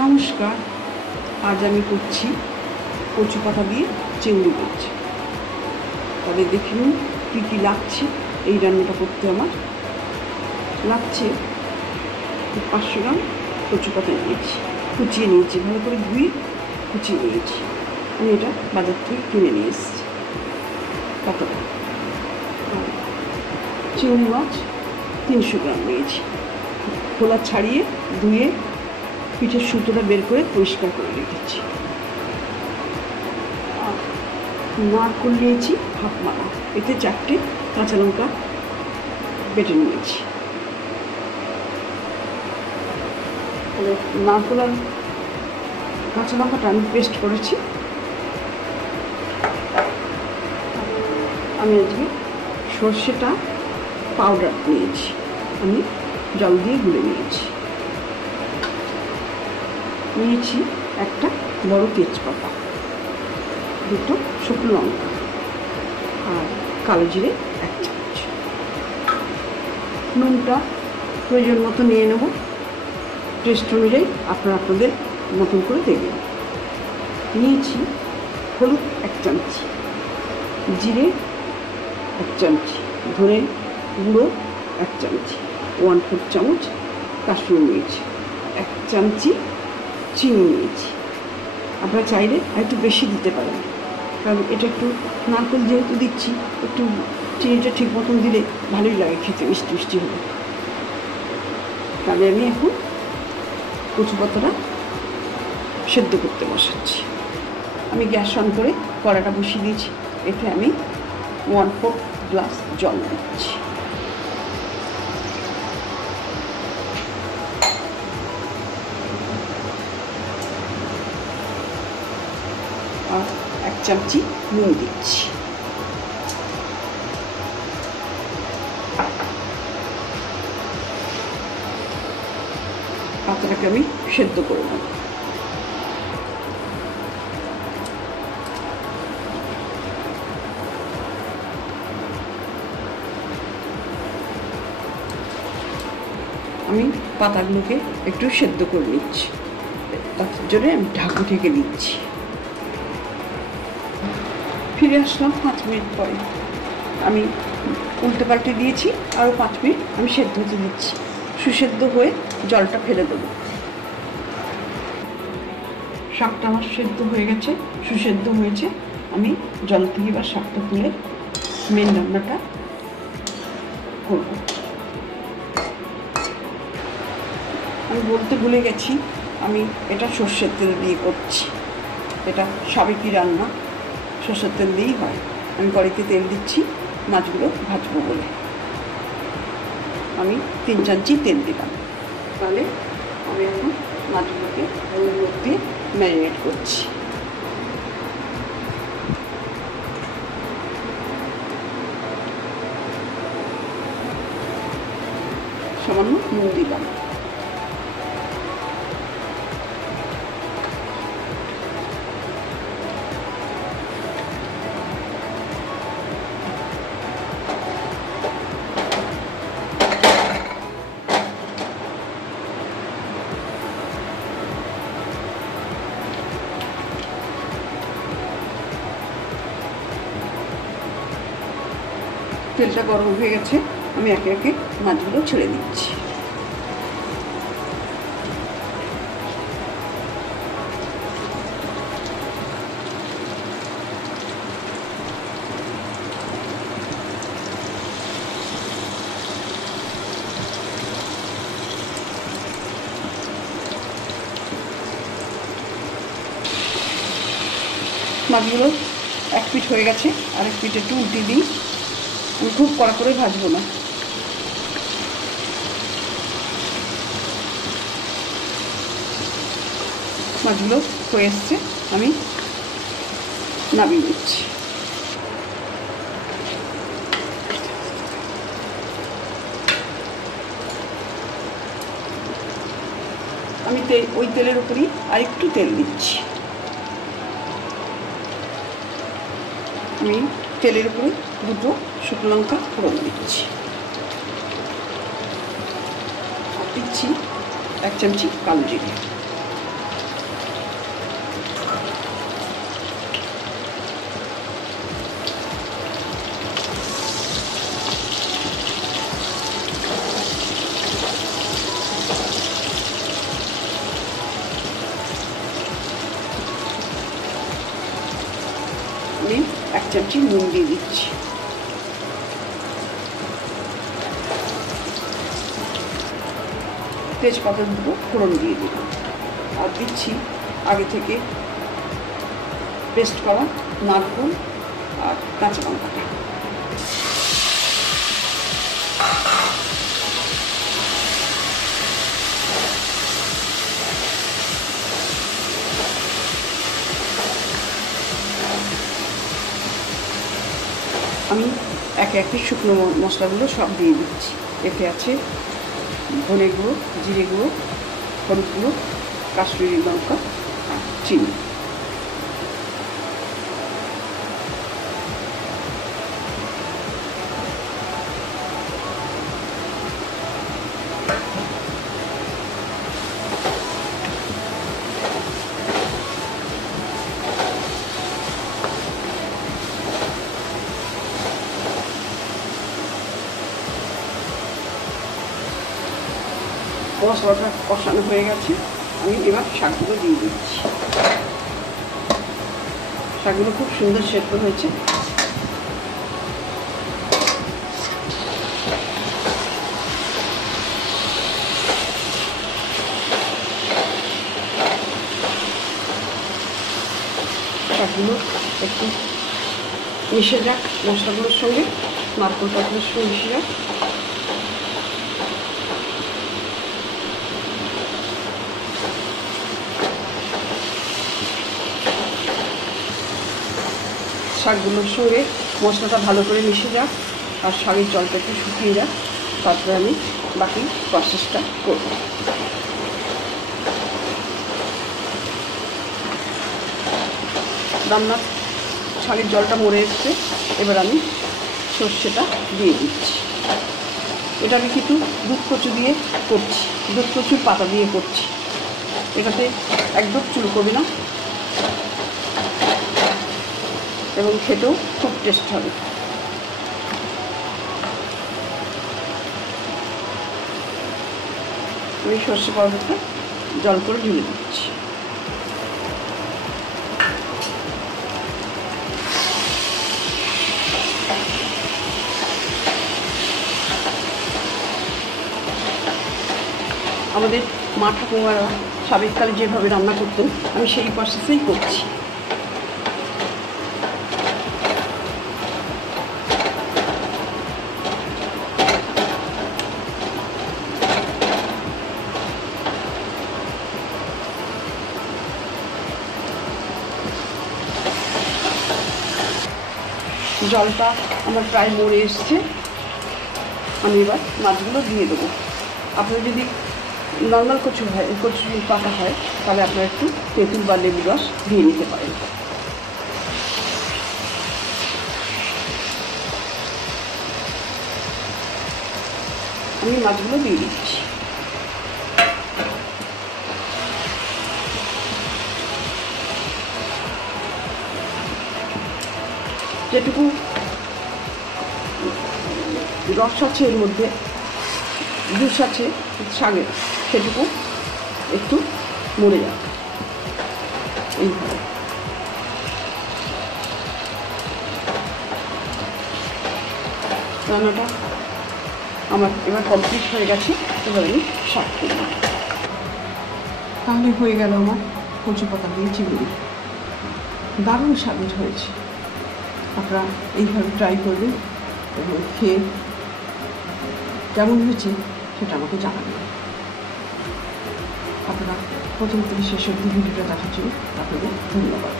নমস্কার, আজ আমি করছি কচু পাতা দিয়ে চিংড়ি মাছ। তবে দেখুন কী কী লাগছে এই রান্নাটা করতে। আমার লাগছে 500 গ্রাম কচু পাতা নিয়েছি, কুচিয়ে নিয়েছি, ভালো করে ধুয়ে কুচিয়ে নিয়েছি। আমি এটা বাজার থেকে কিনে নিয়ে এসেছি পাতাটা। চিংড়ি মাছ 300 গ্রাম নিয়েছি, খোলা ছাড়িয়ে ধুয়ে পিঠের সুতোটা বের করে পরিষ্কার করে রেখেছি। আর নারকেল নিয়েছি হাফ মালা, এতে 4টে কাঁচা লঙ্কা বেটে নিয়েছি। নারকেল আর কাঁচা লঙ্কাটা আমি পেস্ট করেছি। আমি আজকে সর্ষেটা পাউডার নিয়েছি, আমি জল দিয়ে গুলে নিয়েছি। নিয়েছি একটা বড় তেজপাতা, 2টো শুকনো লঙ্কা আর কালো জিরে 1 চামচ। নুনটা প্রয়োজন মতো নিয়ে নেব, টেস্ট অনুযায়ী আপনারা আপনাদের মতন করে দেবেন। নিয়েছি হলুদ 1 চামচ, জিরে 1 চামচ, ধনে গুঁড়ো 1 চামচ, 1/4 চামচ কাশ্মীর মির্চ, 1 চামচি চিনি নিয়েছি। আপনারা চাইলে একটু বেশি দিতে পারেন, কারণ এটা একটু নারকেল যেহেতু দিচ্ছি, একটু চিনিটা ঠিক মতন দিলে ভালোই লাগে খেতে, মিষ্টি মিষ্টি হবে। তাহলে আমি এখন কচু পাতাটা সেদ্ধ করতে বসাচ্ছি। আমি গ্যাস অন করে কড়াটা বসিয়ে দিয়েছি, এতে আমি 1/4 গ্লাস জল দিচ্ছি। আর 1 চামচি নুন দিচ্ছি। পাতাটাকে আমি সেদ্ধ করে নেব। আমি পাতাগুলোকে একটু সেদ্ধ করে নিচ্ছি, তার জন্য আমি ঢাকা ঢেকে দিচ্ছি। ফিরে আসলাম 5 মিনিট পরে। আমি উল্টে পাল্টে দিয়েছি, আরও 5 মিনিট আমি সেদ্ধ হতে দিচ্ছি। সুসেদ্ধ হয়ে জলটা ফেলে দেবো। শাকটা আমার সেদ্ধ হয়ে গেছে, সুসেদ্ধ হয়েছে। আমি জল থেকে এবার শাকটা তুলে মেন রান্নাটা করব। আমি বলতে ভুলে গেছি, আমি এটা সর্ষের তেল দিয়ে করছি। এটা সাবেকি রান্না, সর্ষের তেল দিয়েই হয়। আমি কড়াইতে তেল দিচ্ছি মাছগুলো ভাজবো বলে। আমি 3 চামচি তেল দিলাম। তাহলে আমি এখন মাছগুলোকে হলুদ দিয়ে ম্যারিনেট করছি। সামান্য নুন দিলাম। তেলটা গরম হয়ে গেছে, আমি একে একে মাছগুলো ছেড়ে দিচ্ছি। মাছগুলো 1 পিঠ হয়ে গেছে, আরেক পিঠ একটু উল্টে দিই। আমি খুব কড়া করে ভাজবো না। মাছগুলো হয়ে এসছে, আমি নামিয়ে দিচ্ছি। আমি ওই তেলের উপরই আরেকটু তেল দিচ্ছি। আমি তেলের উপরে 2টো শুকনো লঙ্কা ফোড়ন দিচ্ছি। দিচ্ছি 1 চামচি কালো জিরে। চামচি নুন দিয়ে দিচ্ছি। তেজপাতা দুটো ফোড়ন দিয়ে দিলাম, আর দিচ্ছি আগে থেকে পেস্ট করা নারকেল আর কাঁচা লঙ্কাটা। আমি একে একে শুকনো মশলাগুলো সব দিয়ে দিচ্ছি। এতে আছে ধনে গুঁড়ো, জিরে গুঁড়ো, হলুদ গুঁড়ো, কাশ্মীরি লঙ্কা আর চিনি। মশলাটা কষানো হয়ে গেছে, আমি এবার শাকগুলো দিয়ে দিচ্ছি। শাকগুলো খুব সুন্দর সেদ্ধ হয়েছে। শাকগুলো একটু মিশে যাক মশলাগুলোর সঙ্গে, নারকেল পাতাগুলোর সঙ্গে মিশে যাক। শাকগুলোর সঙ্গে মশলাটা ভালো করে মিশে যাক আর শাকের জলটা একটু শুকিয়ে যাক, তারপরে আমি বাকি প্রসেসটা করব। রান্নার শাকের জলটা মরে এসছে, এবার আমি সর্ষেটা দিয়ে দিচ্ছি। এটা আমি কিন্তু দুধ কচু দিয়ে করছি, দুধ কচুর পাতা দিয়ে করছি। এটাতে একদম চুলকবে না এবং খেতেও খুব টেস্ট হবে। আমি সর্ষে পাউডারটা জল করে ঢেলে দিচ্ছি। আমাদের মা ঠাকুমারা সাবেককালে যেভাবে রান্না করতেন, আমি সেই প্রসেসেই করছি। জলটা আমার প্রায় মরে এসছে, আমি এবার মাছগুলো দিয়ে দেবো। আপনার যদি নর্মাল কচু হয়, কচু পাতা হয়, তাহলে আপনারা একটু তেঁতুল বা লেবু রস দিয়ে নিতে পারেন। আমি মাছগুলো দিয়ে দিচ্ছি। যেটুকু রস আছে এর মধ্যে, জুস আছে শাকের, সেটুকু একটু মরে যাবে। এইভাবে রান্নাটা আমার এবার কমপ্লিট হয়ে গেছে। এবার আমি সার্ভ করব। তাহলে হয়ে গেল আমার কচু পাতা দিয়ে চিংড়ি। দারুণ স্বাদের হয়েছে। আপনারা এইভাবে ট্রাই করবেন এবং খেয়ে কেমন হয়েছে সেটা আমাকে জানাবেন। আপনারা প্রথম থেকে শেষ অবধি ভিডিওটা দেখার জন্য আপনাদের ধন্যবাদ।